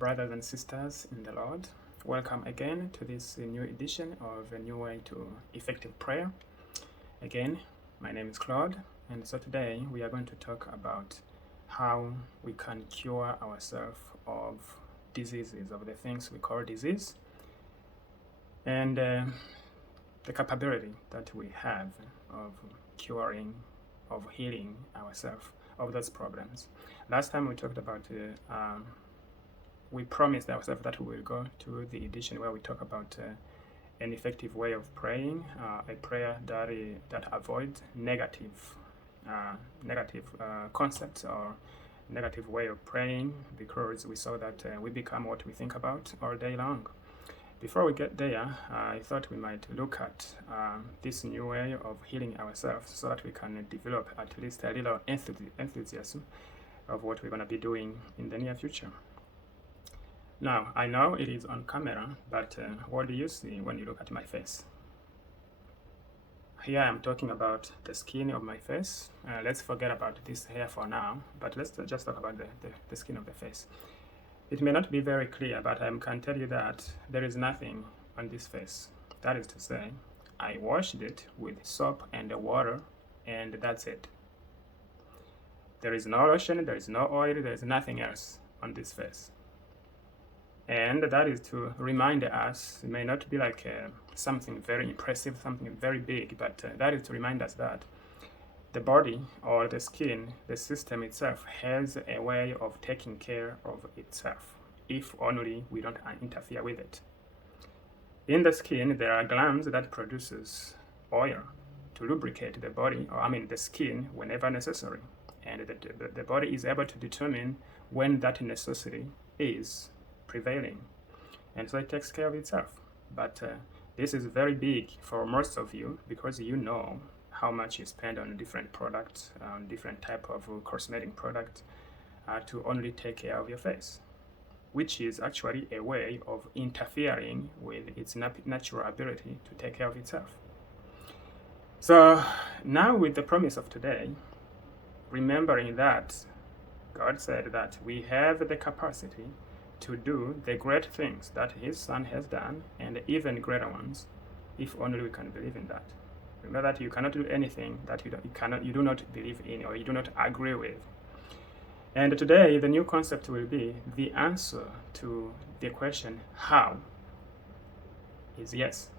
brothers and sisters in the Lord. Welcome again to this new edition of A New Way to Effective Prayer. Again, my name is Claude, and so today we are going to talk about how we can cure ourselves of diseases, of the things we call disease, and the capability that we have of curing, of healing ourselves of those problems. Last time we talked about we promised ourselves that we will go to the edition where we talk about an effective way of praying, a prayer that avoids negative concepts or negative way of praying, because we saw that we become what we think about all day long. Before we get there, I thought we might look at this new way of healing ourselves so that we can develop at least a little enthusiasm of what we're going to be doing in the near future. Now, I know it is on camera, but what do you see when you look at my face? Here I'm talking about the skin of my face. Let's forget about this hair for now, but let's just talk about the skin of the face. It may not be very clear, but I can tell you that there is nothing on this face. That is to say, I washed it with soap and water, and that's it. There is no lotion, there is no oil, there is nothing else on this face. And that is to remind us, it may not be like something very impressive, something very big, but that is to remind us that the body or the skin, the system itself, has a way of taking care of itself, if only we don't interfere with it. In the skin, there are glands that produces oil to lubricate the body, the skin, whenever necessary. And the body is able to determine when that necessity is prevailing, and so it takes care of itself. But this is very big for most of you, because you know how much you spend on different products, on different type of cosmetic products, to only take care of your face, which is actually a way of interfering with its natural ability to take care of itself. So now, with the promise of today, remembering that God said that we have the capacity to do the great things that His Son has done, and even greater ones, if only we can believe in that. Remember that you cannot do anything that you do not believe in or you do not agree with. And today, the new concept will be the answer to the question, how, is yes.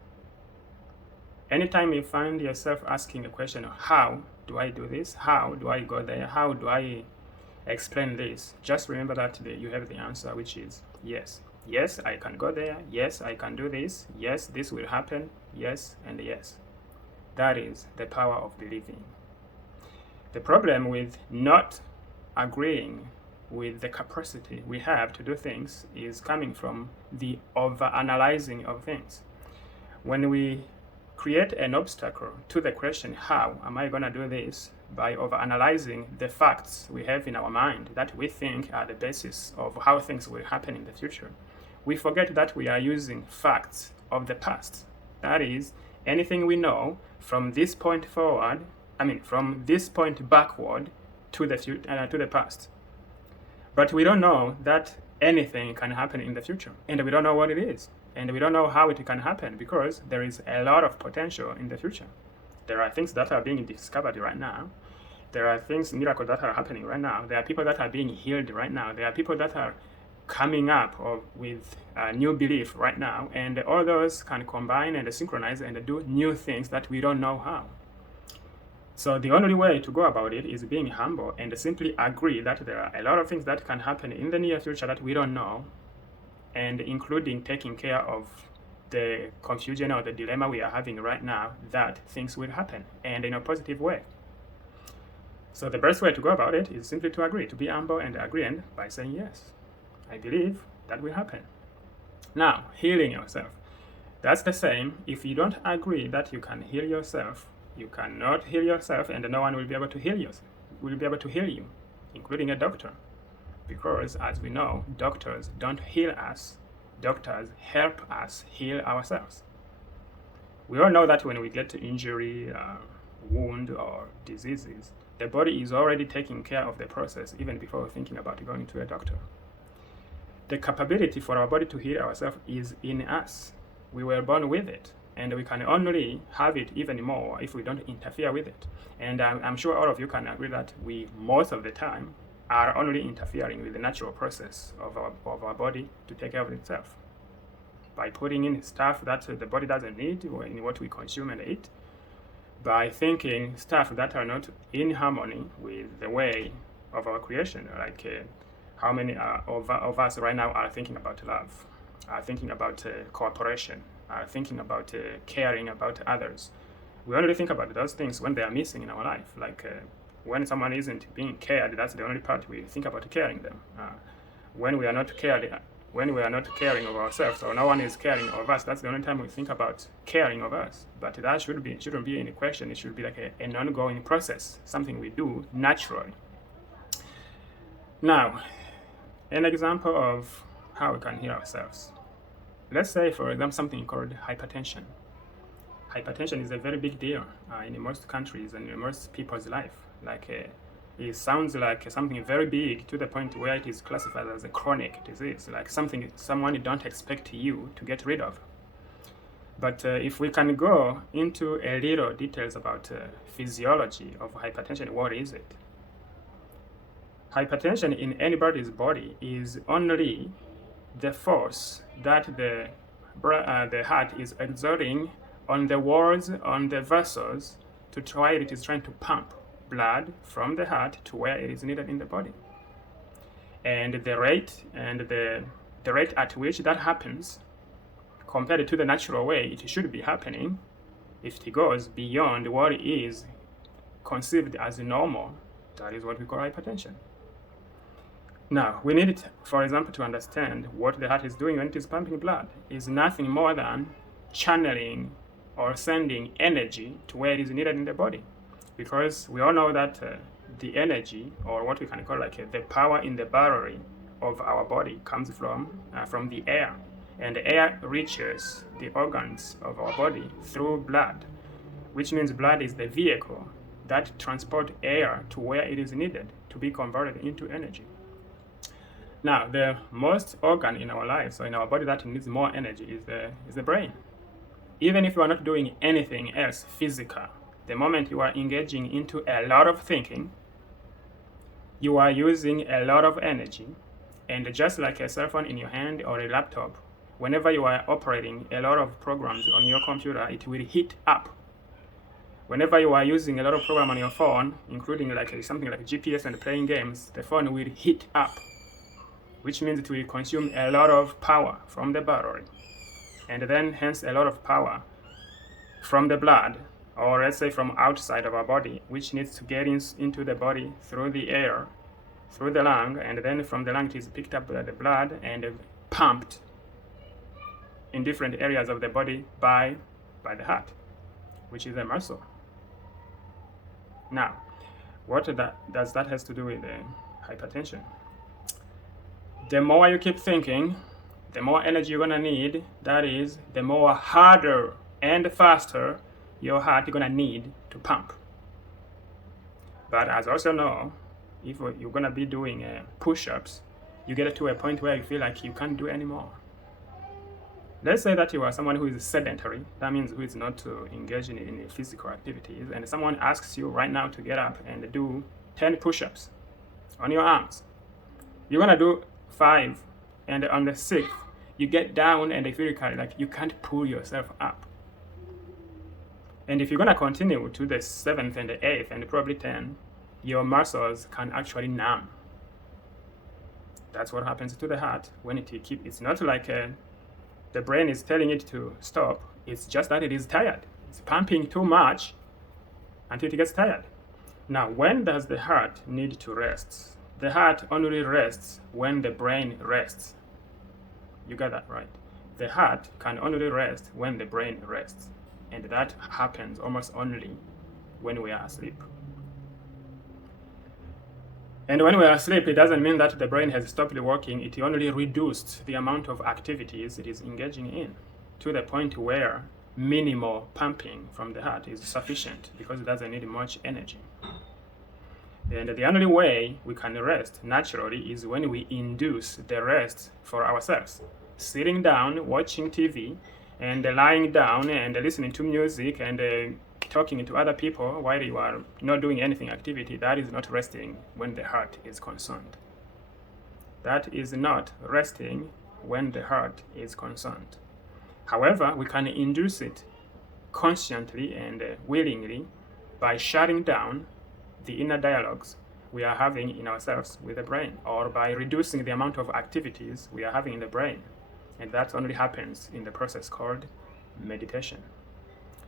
Anytime you find yourself asking a question, how do I do this? How do I go there? How do I explain this? Just remember that you have the answer, which is yes. Yes, I can go there. Yes, I can do this. Yes, this will happen. Yes, and yes. That is the power of believing. The problem with not agreeing with the capacity we have to do things is coming from the over-analyzing of things. When we create an obstacle to the question, how am I going to do this, by over-analyzing the facts we have in our mind that we think are the basis of how things will happen in the future, we forget that we are using facts of the past. That is, anything we know from this point forward, from this point backward to the past. But we don't know that anything can happen in the future, and we don't know what it is, and we don't know how it can happen, because there is a lot of potential in the future. There are things that are being discovered right now. There are miracles that are happening right now. There are people that are being healed right now. There are people that are coming up with new belief right now, and all those can combine and synchronize and do new things that we don't know how. So the only way to go about it is being humble and simply agree that there are a lot of things that can happen in the near future that we don't know, and including taking care of the confusion or the dilemma we are having right now, that things will happen, and in a positive way. So the best way to go about it is simply to agree, to be humble and agree, and by saying yes, I believe that will happen. Now, healing yourself. That's the same. If you don't agree that you can heal yourself, you cannot heal yourself, and no one will be able to heal you, including a doctor. Because as we know, doctors don't heal us. Doctors help us heal ourselves. We all know that when we get to injury, wound, or diseases, the body is already taking care of the process even before thinking about going to a doctor. the capability for our body to heal ourselves is in us. We were born with it, and we can only have it even more if we don't interfere with it. And I'm sure all of you can agree that we, most of the time, are only interfering with the natural process of our body to take care of itself by putting in stuff that the body doesn't need in what we consume and eat, by thinking stuff that are not in harmony with the way of our creation. Like how many of us right now are thinking about love, are thinking about cooperation, are thinking about caring about others. We only think about those things when they are missing in our life. Like when someone isn't being cared, that's the only part we think about caring them. When we are not cared, when we are not caring of ourselves, or no one is caring of us, that's the only time we think about caring of us. But that shouldn't be any question. It should be like an ongoing process, something we do naturally. Now, an example of how we can heal ourselves. Let's say, for example, something called hypertension. Hypertension is a very big deal in most countries and in most people's life. Like it sounds like something very big to the point where it is classified as a chronic disease, like someone you don't expect you to get rid of. But if we can go into a little details about physiology of hypertension, what is it? Hypertension in anybody's body is only the force that the heart is exerting on the walls, on the vessels, to try it is trying to pump blood from the heart to where it is needed in the body. And the rate at which that happens, compared to the natural way it should be happening, if it goes beyond what is conceived as normal, that is what we call hypertension. Now, we need it, for example, to understand what the heart is doing when it is pumping blood. Is nothing more than channeling or sending energy to where it is needed in the body. Because we all know that the energy, or what we can call like the power in the battery of our body, comes from the air. And the air reaches the organs of our body through blood, which means blood is the vehicle that transports air to where it is needed to be converted into energy. Now, the most organ in our lives, or in our body, that needs more energy is the brain. Even if you are not doing anything else physical, the moment you are engaging into a lot of thinking, you are using a lot of energy. And just like a cell phone in your hand or a laptop, whenever you are operating a lot of programs on your computer, it will heat up. Whenever you are using a lot of program on your phone, including like something like GPS and playing games, the phone will heat up, which means it will consume a lot of power from the battery, and then hence a lot of power from the blood, or let's say from outside of our body, which needs to get into the body through the air, through the lung, and then from the lung it is picked up by the blood and pumped in different areas of the body by the heart, which is a muscle. Now, what does that has to do with hypertension? The more you keep thinking, the more energy you're gonna need. That is, the more harder and faster your heart is gonna need to pump. But as also know, if you're gonna be doing push-ups, you get to a point where you feel like you can't do anymore. Let's say that you are someone who is sedentary, that means who is not engaged in physical activities, and someone asks you right now to get up and do 10 push-ups on your arms. You're gonna do 5, and on the 6th, you get down and you feel like you can't pull yourself up. And if you're gonna continue to the 7th and the 8th and probably 10, your muscles can actually numb. That's what happens to the heart when it's not like the brain is telling it to stop. It's just that it is tired. It's pumping too much until it gets tired. Now, when does the heart need to rest? The heart only rests when the brain rests. You got that right. The heart can only rest when the brain rests. And that happens almost only when we are asleep. And when we are asleep, it doesn't mean that the brain has stopped working. It only reduced the amount of activities it is engaging in to the point where minimal pumping from the heart is sufficient because it doesn't need much energy. And the only way we can rest naturally is when we induce the rest for ourselves. Sitting down, watching TV, and lying down and listening to music and talking to other people while you are not doing anything activity, that is not resting when the heart is concerned. That is not resting when the heart is concerned. However, we can induce it consciently and willingly by shutting down the inner dialogues we are having in ourselves with the brain, or by reducing the amount of activities we are having in the brain. And that only happens in the process called meditation.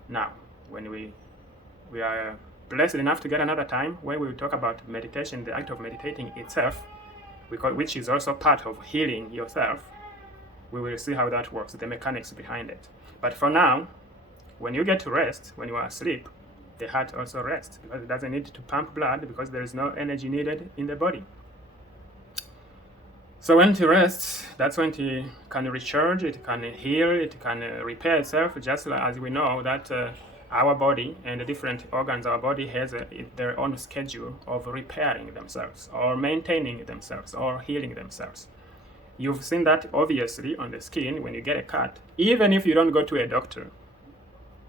Now, when we are blessed enough to get another time where we will talk about meditation, the act of meditating itself, which is also part of healing yourself, we will see how that works, the mechanics behind it. But for now, when you get to rest, when you are asleep, the heart also rests because it doesn't need to pump blood because there is no energy needed in the body. So when it rests, that's when it can recharge, it can heal, it can repair itself, just as we know that our body and the different organs, our body has their own schedule of repairing themselves or maintaining themselves or healing themselves. You've seen that obviously on the skin when you get a cut, even if you don't go to a doctor.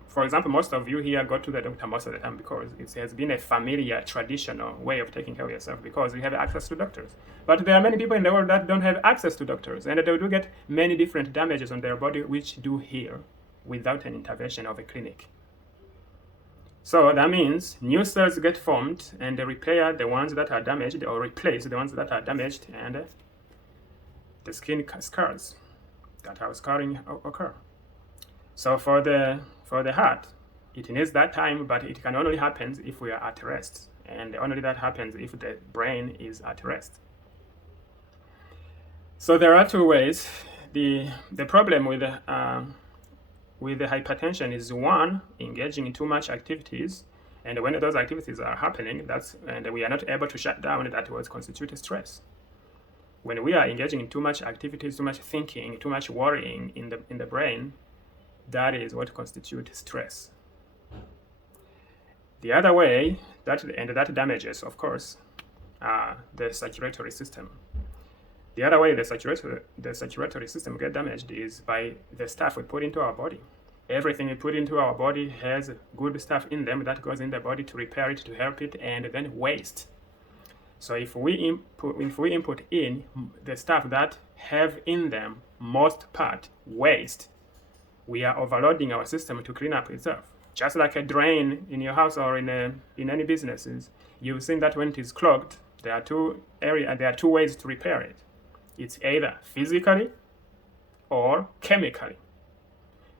For example, most of you here go to the doctor most of the time because it has been a familiar, traditional way of taking care of yourself because you have access to doctors. But there are many people in the world that don't have access to doctors, and they do get many different damages on their body which do heal without an intervention of a clinic. So that means new cells get formed and they repair the ones that are damaged or replace the ones that are damaged, and the skin scars that are scarring occur. So for the heart, it needs that time, but it can only happen if we are at rest, and only that happens if the brain is at rest. So there are two ways. The problem with the hypertension is, one, engaging in too much activities, and when those activities are happening, and we are not able to shut down, that will constitute stress. When we are engaging in too much activities, too much thinking, too much worrying in the brain, that is what constitutes stress. The other way, that damages, of course, the circulatory system. The other way the circulatory system gets damaged is by the stuff we put into our body. Everything we put into our body has good stuff in them that goes in the body to repair it, to help it, and then waste. So if we input in the stuff that have in them most part waste, we are overloading our system to clean up itself. Just like a drain in your house or in any businesses, you've seen that when it is clogged, there are two ways to repair it. It's either physically or chemically.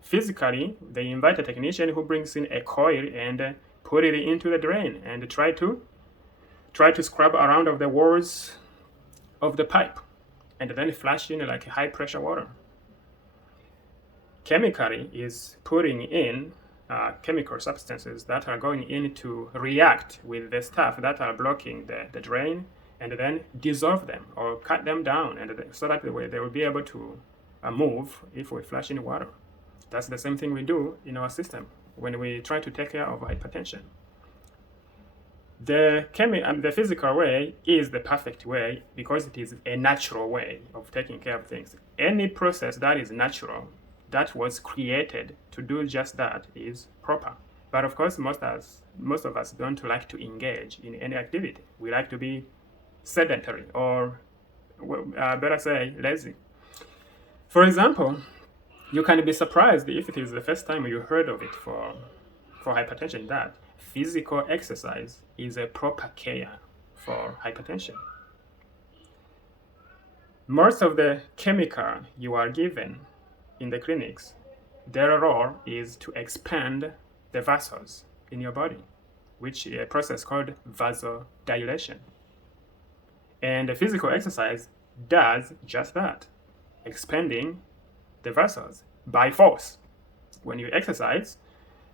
Physically, they invite a technician who brings in a coil and put it into the drain and try to scrub around of the walls of the pipe and then flush in like high pressure water. Chemically is putting in chemical substances that are going in to react with the stuff that are blocking the drain, and then dissolve them or cut them down, and so that way they will be able to move if we flush in water. That's the same thing we do in our system when we try to take care of hypertension. The physical way is the perfect way because it is a natural way of taking care of things. Any process that is natural, that was created to do just that, is proper. But of course, most of us don't like to engage in any activity. We like to be sedentary, or better say, lazy. For example, you can be surprised if it is the first time you heard of it for hypertension, that physical exercise is a proper care for hypertension. Most of the chemical you are given in the clinics, their role is to expand the vessels in your body, which is a process called vasodilation. And the physical exercise does just that, expanding the vessels by force. When you exercise,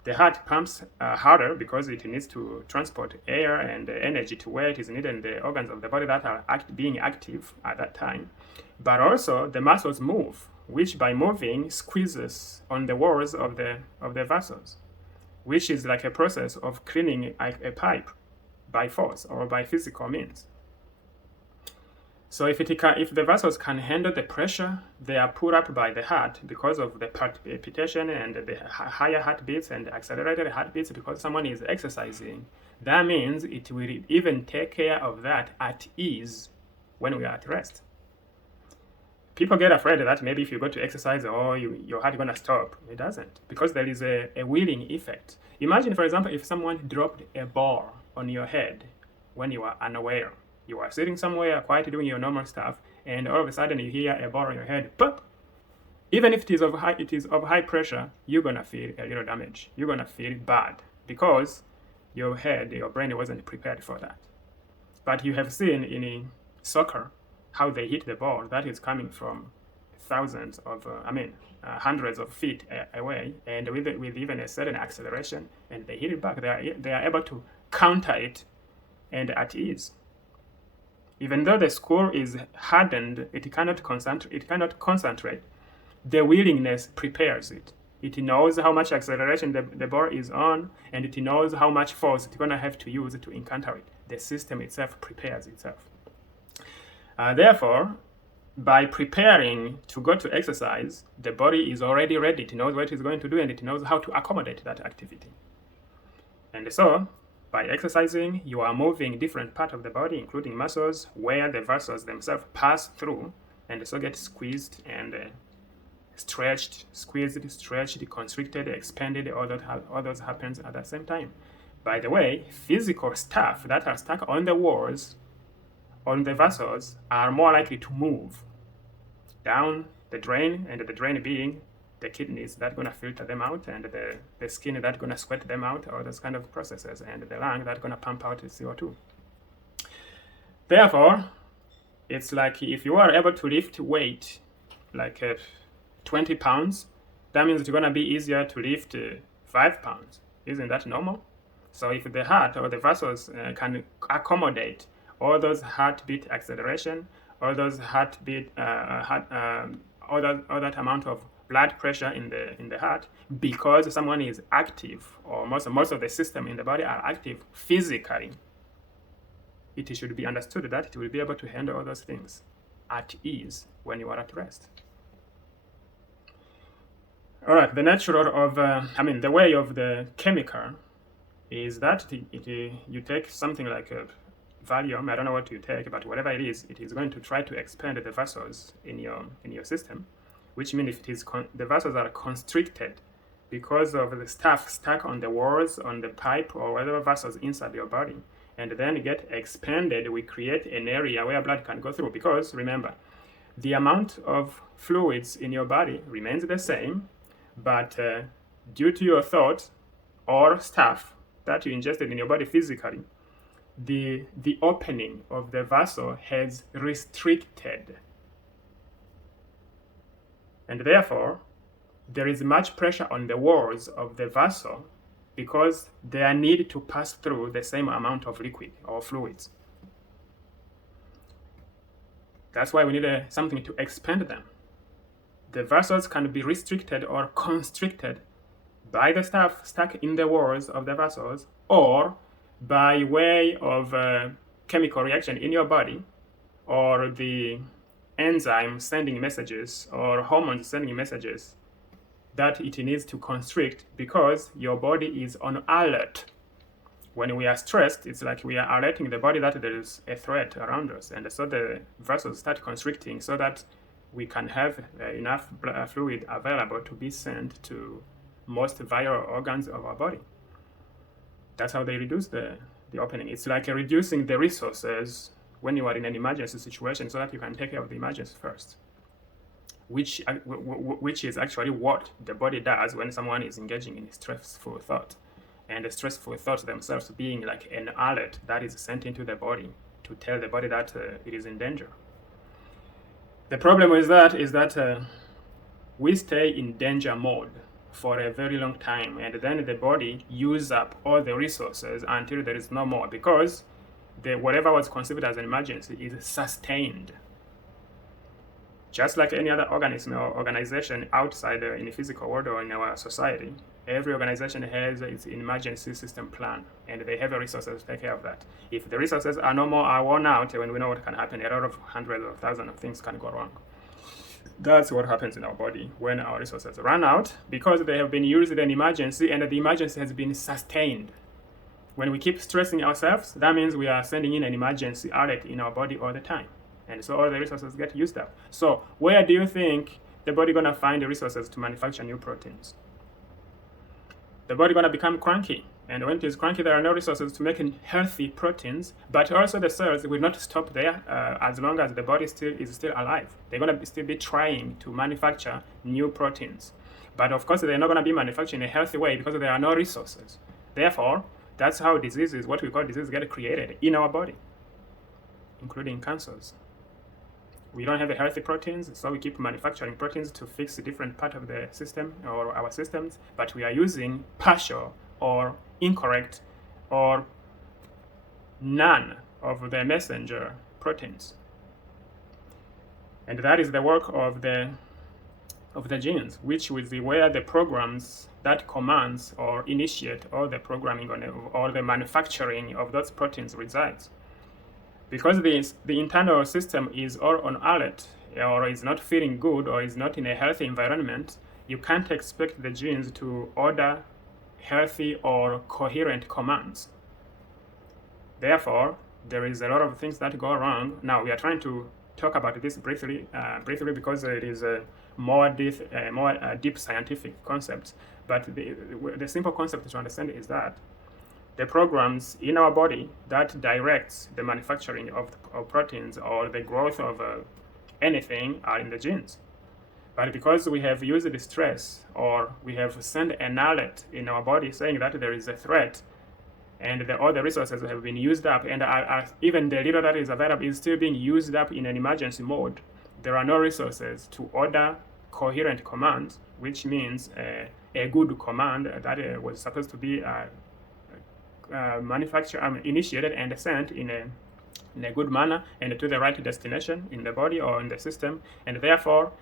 the heart pumps harder because it needs to transport air and energy to where it is needed in the organs of the body that are being active at that time. But also the muscles move, which by moving squeezes on the walls of the vessels, which is like a process of cleaning a pipe by force or by physical means. So if the vessels can handle the pressure they are put up by the heart because of the palpitation and the higher heartbeats and accelerated heartbeats because someone is exercising, that means it will even take care of that at ease when we are at rest. People get afraid that maybe if you go to exercise, your heart is going to stop. It doesn't, because there is a wheeling effect. Imagine, for example, if someone dropped a ball on your head when you are unaware. You are sitting somewhere, quietly doing your normal stuff, and all of a sudden you hear a ball on your head, pop! Even if it is of high pressure, you're going to feel a little damage. You're going to feel bad because your brain wasn't prepared for that. But you have seen in soccer how they hit the ball that is coming from hundreds of feet away, and with even a certain acceleration, and they hit it back. They are able to counter it and at ease. Even though the skull is hardened, it cannot concentrate. The willingness prepares it. It knows how much acceleration the ball is on, and it knows how much force it's going to have to use to encounter it. The system itself prepares itself. Therefore, by preparing to go to exercise, the body is already ready. It knows what it's going to do, and it knows how to accommodate that activity. And so, by exercising, you are moving different parts of the body, including muscles, where the vessels themselves pass through, and so get squeezed and stretched, constricted, expanded. All those happens at the same time. By the way, physical stuff that are stuck on the walls, on the vessels, are more likely to move down the drain, and the drain being the kidneys that going to filter them out, and the skin that going to sweat them out, all those kind of processes, and the lung that going to pump out the CO2. Therefore, it's like if you are able to lift weight like 20 pounds, that means it's going to be easier to lift 5 pounds. Isn't that normal? So if the heart or the vessels can accommodate all those heartbeat acceleration, all those all that amount of blood pressure in the heart, because someone is active, or most of the system in the body are active physically, it should be understood that it will be able to handle all those things at ease when you are at rest. All right, the the way of the chemical is that you take something like a Valium, I don't know what you take, but whatever it is going to try to expand the vessels in your system, which means if the vessels are constricted because of the stuff stuck on the walls, on the pipe, or whatever vessels inside your body, and then get expanded, we create an area where blood can go through. Because remember, the amount of fluids in your body remains the same, but due to your thought or stuff that you ingested in your body physically, the opening of the vessel has restricted. And therefore, there is much pressure on the walls of the vessel because they need to pass through the same amount of liquid or fluids. That's why we need something to expand them. The vessels can be restricted or constricted by the stuff stuck in the walls of the vessels, or by way of chemical reaction in your body, or the enzyme sending messages or hormones sending messages that it needs to constrict, because your body is on alert. When we are stressed, it's like we are alerting the body that there is a threat around us, and so the vessels start constricting so that we can have enough fluid available to be sent to most vital organs of our body. That's how they reduce the opening. It's like reducing the resources when you are in an emergency situation so that you can take care of the emergency first, which is actually what the body does when someone is engaging in stressful thought. And the stressful thoughts themselves being like an alert that is sent into the body to tell the body that it is in danger. The problem with that is that we stay in danger mode for a very long time, and then the body uses up all the resources until there is no more, because whatever was considered as an emergency is sustained. Just like any other organism or organization outside in the physical world or in our society, Every organization has its emergency system plan, and they have the resources to take care of that. If the resources are no more, are worn out, when we know what can happen, a lot of hundreds of thousands of things can go wrong. That's what happens in our body when our resources run out, because they have been used in an emergency and the emergency has been sustained. When we keep stressing ourselves, that means we are sending in an emergency alert in our body all the time. And so all the resources get used up. So where do you think the body gonna find the resources to manufacture new proteins? The body gonna become cranky. And when it is cranky, there are no resources to make healthy proteins, but also the cells will not stop there as long as the body is still alive. They're going to still be trying to manufacture new proteins. But of course, they're not going to be manufactured in a healthy way because there are no resources. Therefore, that's how diseases, what we call diseases, get created in our body, including cancers. We don't have healthy proteins, so we keep manufacturing proteins to fix a different part of the system or our systems, but we are using partial or incorrect or none of the messenger proteins. And that is the work of the genes, which will be where the programs that commands or initiate all the programming or the manufacturing of those proteins resides. Because the internal system is all on alert or is not feeling good or is not in a healthy environment, you can't expect the genes to order healthy or coherent commands. Therefore, there is a lot of things that go wrong. Now, we are trying to talk about this briefly because it is a more deep scientific concept. But the simple concept to understand is that the programs in our body that directs the manufacturing of proteins or the growth of anything are in the genes. But because we have used the stress or we have sent an alert in our body saying that there is a threat and all the resources have been used up and even the little that is available is still being used up in an emergency mode, there are no resources to order coherent commands, which means a good command that was supposed to be manufactured, initiated and sent in a good manner and to the right destination in the body or in the system. And therefore,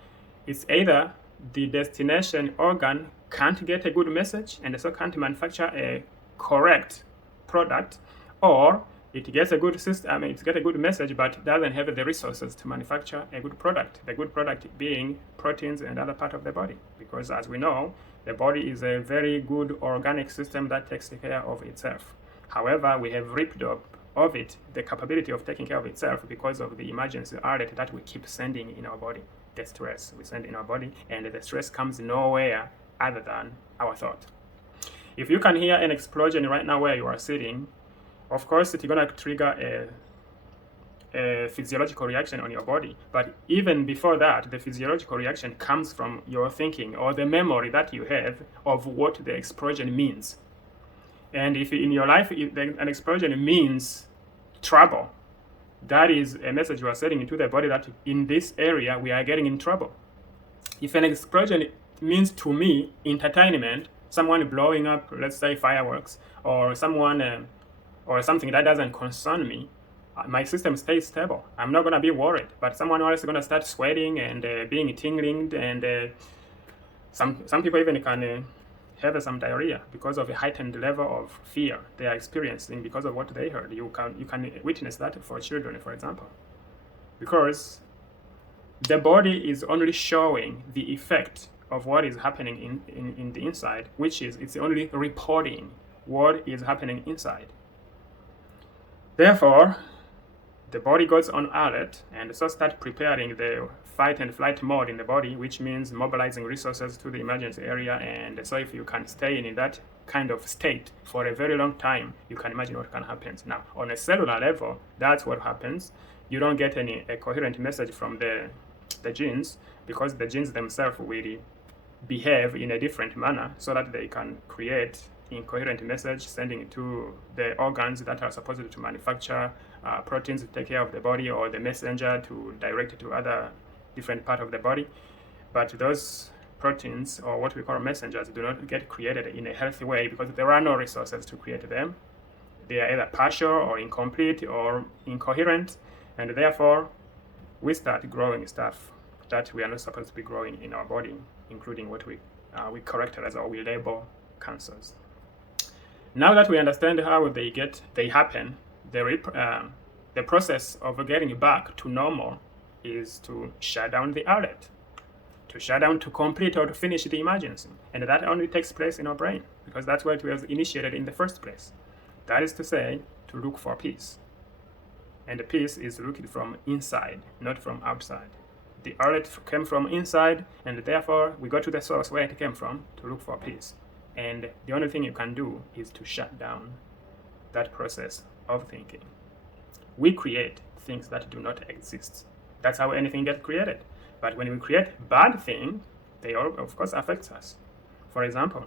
it's either the destination organ can't get a good message and so can't manufacture a correct product, or it gets a good system, it gets a good message but doesn't have the resources to manufacture a good product. The good product being proteins and other part of the body, because as we know, the body is a very good organic system that takes care of itself. However, we have ripped up of it the capability of taking care of itself because of the emergency alert that we keep sending in our body, the stress we send in our body, and the stress comes nowhere other than our thought. If you can hear an explosion right now where you are sitting, of course it's going to trigger a physiological reaction on your body. But even before that, the physiological reaction comes from your thinking or the memory that you have of what the explosion means. And if in your life an explosion means trouble, that is a message you are sending into the body that in this area we are getting in trouble. If an explosion means to me entertainment, someone blowing up, let's say fireworks, or someone or something that doesn't concern me, my system stays stable. I'm not going to be worried. But someone else is going to start sweating and being tingling, and some people even can have some diarrhea because of a heightened level of fear they are experiencing because of what they heard. You can witness that for children, for example, because the body is only showing the effect of what is happening in the inside, which is it's only reporting what is happening inside. Therefore, the body goes on alert and so start preparing the fight and flight mode in the body, which means mobilizing resources to the emergency area. And so if you can stay in that kind of state for a very long time, you can imagine what can happen. Now, on a cellular level, that's what happens. You don't get a coherent message from the genes, because the genes themselves will behave in a different manner so that they can create incoherent message, sending it to the organs that are supposed to manufacture proteins to take care of the body, or the messenger to direct it to other different part of the body. But those proteins, or what we call messengers, do not get created in a healthy way because there are no resources to create them. They are either partial or incomplete or incoherent, and therefore we start growing stuff that we are not supposed to be growing in our body, including what we characterize or we label cancers. Now that we understand how they happen, the process of getting back to normal is to shut down the alert, to shut down, to complete or to finish the emergency. And that only takes place in our brain, because that's where it was initiated in the first place. That is to say, to look for peace. And the peace is looked from inside, not from outside. The alert came from inside, and therefore we go to the source where it came from to look for peace. And the only thing you can do is to shut down that process of thinking. We create things that do not exist. That's how anything gets created. But when we create bad things, they all, of course, affect us. For example,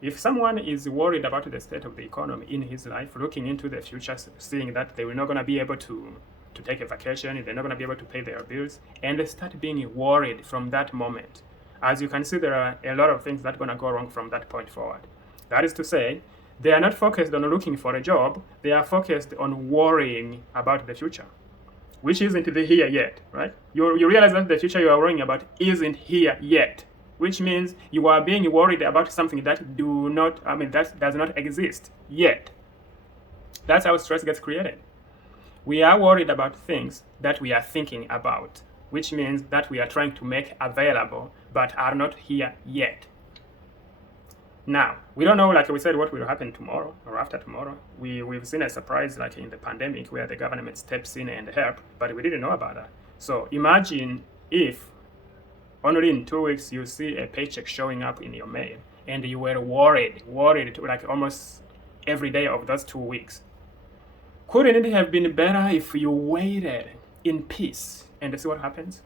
if someone is worried about the state of the economy in his life, looking into the future, seeing that they will not going to be able to take a vacation, they're not going to be able to pay their bills, and they start being worried from that moment. As you can see, there are a lot of things that are going to go wrong from that point forward. That is to say, they are not focused on looking for a job, they are focused on worrying about the future, which isn't here yet, right? You realize that the future you are worrying about isn't here yet, which means you are being worried about something that does not exist yet. That's how stress gets created. We are worried about things that we are thinking about, which means that we are trying to make available, but are not here yet. Now, we don't know, like we said, what will happen tomorrow or after tomorrow. We've seen a surprise like in the pandemic where the government steps in and help, but we didn't know about that. So imagine if only in 2 weeks you see a paycheck showing up in your mail and you were worried like almost every day of those 2 weeks. Couldn't it have been better if you waited in peace and see what happens?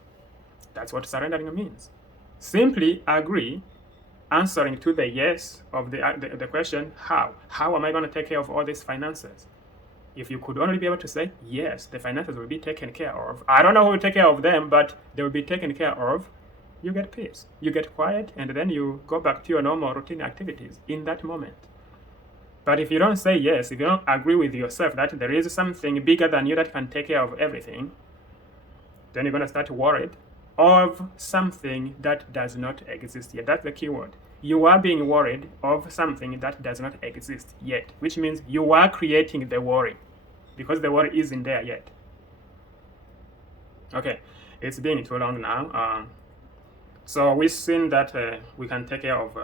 That's what surrendering means. Simply agree, answering to the yes of the question, how? How am I going to take care of all these finances? If you could only be able to say, yes, the finances will be taken care of. I don't know who will take care of them, but they will be taken care of. You get peace. You get quiet, and then you go back to your normal routine activities in that moment. But if you don't say yes, if you don't agree with yourself that there is something bigger than you that can take care of everything, then you're going to start worried of something that does not exist yet. That's the key word. You are being worried of something that does not exist yet, which means you are creating the worry because the worry isn't there yet. Okay, it's been too long now. So we've seen that we can take care of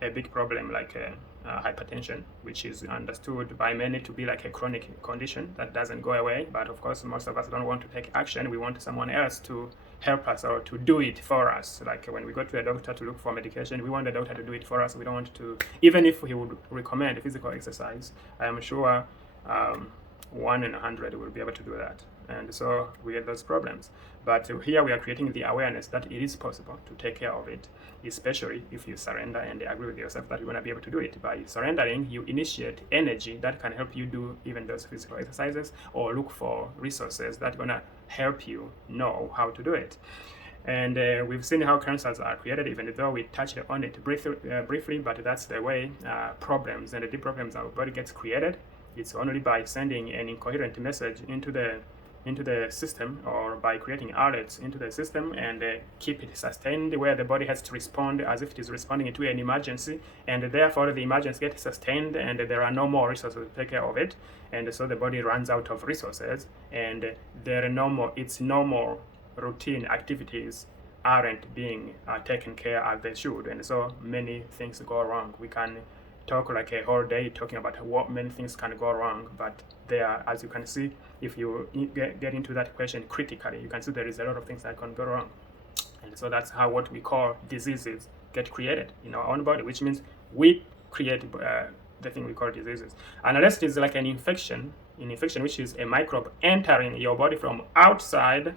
a big problem like hypertension, which is understood by many to be like a chronic condition that doesn't go away. But of course, most of us don't want to take action. We want someone else to help us or to do it for us. Like when we go to a doctor to look for medication, we want the doctor to do it for us. We don't want to, even if he would recommend physical exercise, I am sure 1 in 100 will be able to do that. And so we get those problems. But here we are creating the awareness that it is possible to take care of it, especially if you surrender and agree with yourself that you're going to be able to do it. By surrendering, you initiate energy that can help you do even those physical exercises or look for resources that are going to help you know how to do it. And we've seen how cancers are created, even though we touched on it briefly, but that's the way problems and the deep problems our body gets created. It's only by sending an incoherent message into the system, or by creating alerts into the system and keep it sustained where the body has to respond as if it is responding to an emergency, and therefore the emergency gets sustained and there are no more resources to take care of it, and so the body runs out of resources and its normal routine activities aren't being taken care as they should, and so many things go wrong. We can talk like a whole day talking about what many things can go wrong, but there, as you can see, if you get into that question critically, you can see there is a lot of things that can go wrong. And so that's how what we call diseases get created in our own body, which means we create the thing we call diseases. And unless it is like an infection, which is a microbe entering your body from outside,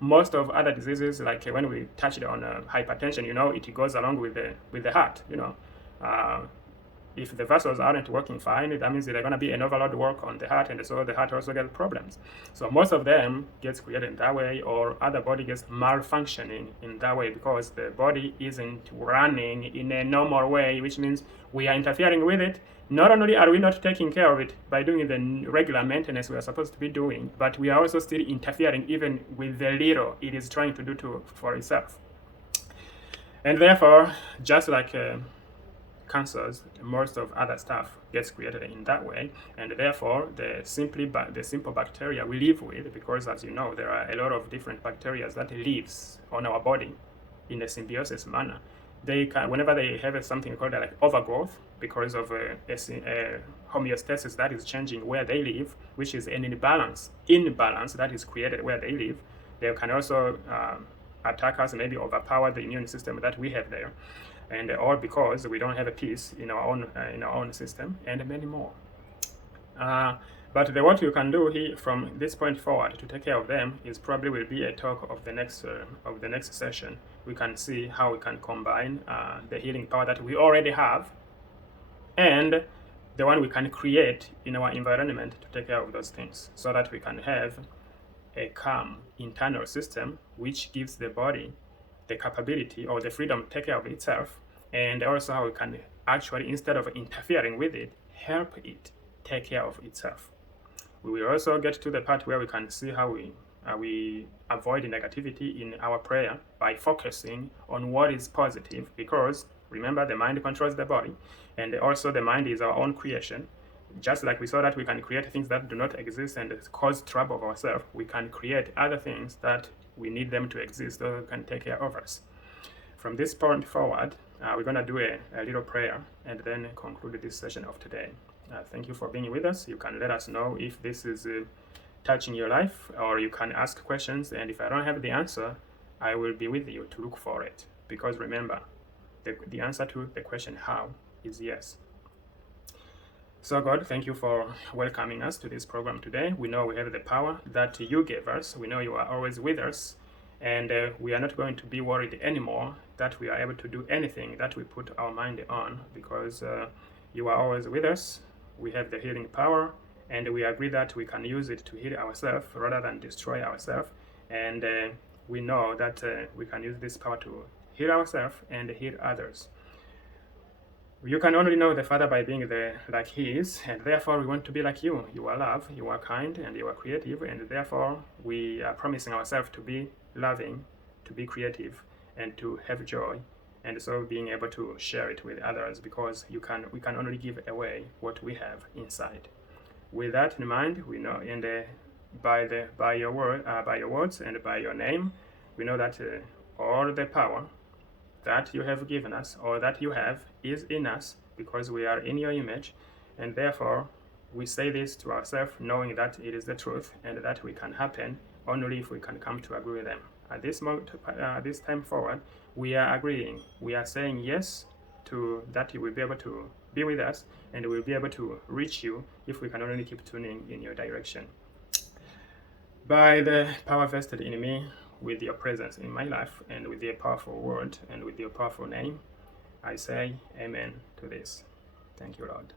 most of other diseases, like when we touched on hypertension, it goes along with the heart, If the vessels aren't working fine, that means they're going to be an overload work on the heart, and so the heart also gets problems. So most of them gets created in that way, or other body gets malfunctioning in that way because the body isn't running in a normal way, which means we are interfering with it. Not only are we not taking care of it by doing the regular maintenance we are supposed to be doing, but we are also still interfering even with the little it is trying to do for itself. And therefore, just like cancers, most of other stuff gets created in that way, and therefore the simple bacteria we live with, because as you know, there are a lot of different bacteria that lives on our body in a symbiosis manner. They can, whenever they have something called like overgrowth, because of a homeostasis that is changing where they live, which is an imbalance that is created where they live, they can also attack us, maybe overpower the immune system that we have there, and or because we don't have a peace in our own system, and many more. But what you can do here from this point forward to take care of them is probably will be a talk of the next session. We can see how we can combine the healing power that we already have and the one we can create in our environment to take care of those things, so that we can have a calm internal system which gives the body the capability or the freedom to take care of itself, and also how we can actually, instead of interfering with it, help it take care of itself. We will also get to the part where we can see how we avoid negativity in our prayer by focusing on what is positive, because remember, the mind controls the body, and also the mind is our own creation. Just like we saw that we can create things that do not exist and cause trouble of ourselves, we can create other things that we need them to exist so they can take care of us. From this point forward, we're going to do a little prayer and then conclude this session of today. Thank you for being with us. You can let us know if this is touching your life, or you can ask questions, and if I don't have the answer, I will be with you to look for it, because remember, the answer to the question how is yes. So God, thank you for welcoming us to this program today. We know we have the power that you gave us. We know you are always with us, and we are not going to be worried anymore that we are able to do anything that we put our mind on, because you are always with us. We have the healing power, and we agree that we can use it to heal ourselves rather than destroy ourselves. And we know that we can use this power to heal ourselves and heal others. You can only know the Father by being like He is, and therefore we want to be like you. You are love, you are kind, and you are creative, and therefore we are promising ourselves to be loving, to be creative, and to have joy, and so being able to share it with others, because we can only give away what we have inside. With that in mind, we know, and by your words and by your name, we know that all the power that you have given us, or that you have, is in us, because we are in your image, and therefore we say this to ourselves, knowing that it is the truth, and that we can happen only if we can come to agree with them. At this moment, this time forward, we are agreeing. We are saying yes to that you will be able to be with us, and we will be able to reach you if we can only keep tuning in your direction. By the power vested in me, with your presence in my life, and with your powerful word, and with your powerful name, I say amen to this. Thank you, Lord.